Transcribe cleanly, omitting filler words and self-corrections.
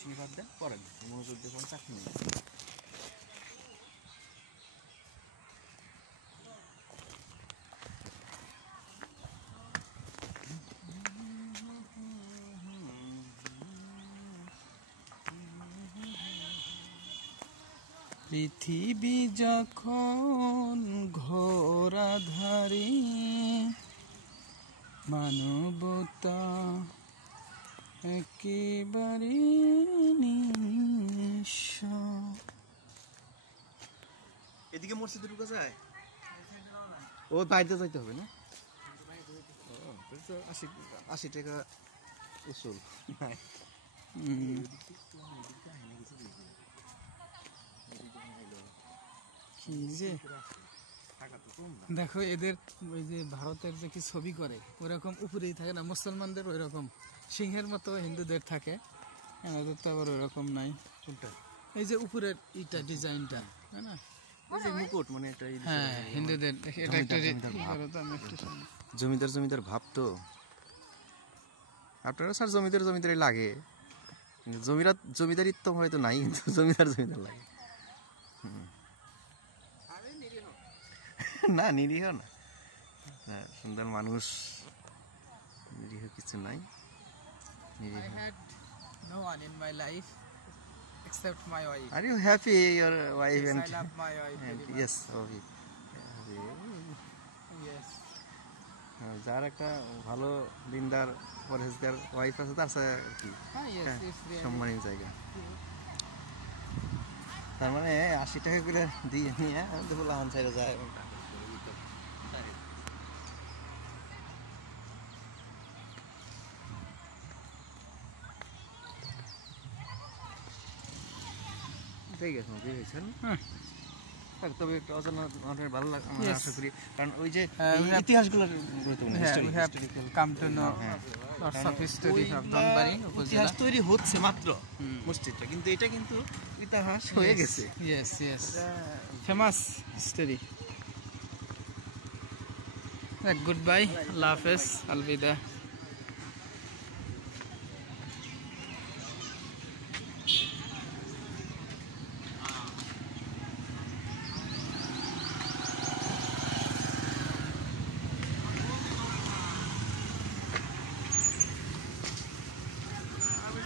মেশিনে বাদ দেন, পড়েন, মনোযোগ দিয়ে পড়েন, চাকরি নেই। পৃথিবী যখন ঘোর আঁধারে, মানবতা একেবারে নিঃস্ব। এদিকে মসজিদে ঢুকা যায়? ও বাইরে যাইতে হবে না? 80 টাকা উসুল। কি যে দেখো এদের ওই যে ভারতের যে কি ছবি করে ওরকম উপরেই থাকে না, মুসলমানদের ওই রকম সিংহের মতো হিন্দুদের থাকে, আমাদের তো আবার ওইরকম নাই। এই যে উপরের ইটা ডিজাইনটা, তাই না? মুকুট মানে একটা, হ্যাঁ হিন্দুদের। এটা একটা জমিদার ভাব তো আপনারা স্যার, জমিদারি লাগে, জমিদারিত্ব হয়তো নাই, কিন্তু জমিদার লাগে। না নিরীহ না, সুন্দর মানুষ, নিরীহ কিছু নাই। No one in my life except my wife. Are you happy your wife? Yes, and I love my wife very much. Yes, yes. যার একটা ভালো দিনদার পরহেজগার ওয়াইফ আছে তার সাথে কি সম্মানিত জায়গা। তার মানে 80 টাকা করে দিয়ে নিয়ে দেখো লাহান সাইডে যায়। ঠিক আছে, বুঝেছেন? তবে একটা অজানা ভালো লাগে, আশা করি, কারণ ওই যে ইতিহাসগুলো ইতিহাস তৈরি হচ্ছে মাত্র মসজিদটা, কিন্তু এটা কিন্তু ইতিহাস হয়ে গেছে। Yes yes, famous story. Goodbye, আল্লাহ হাফেজ, আলবিদা। আমি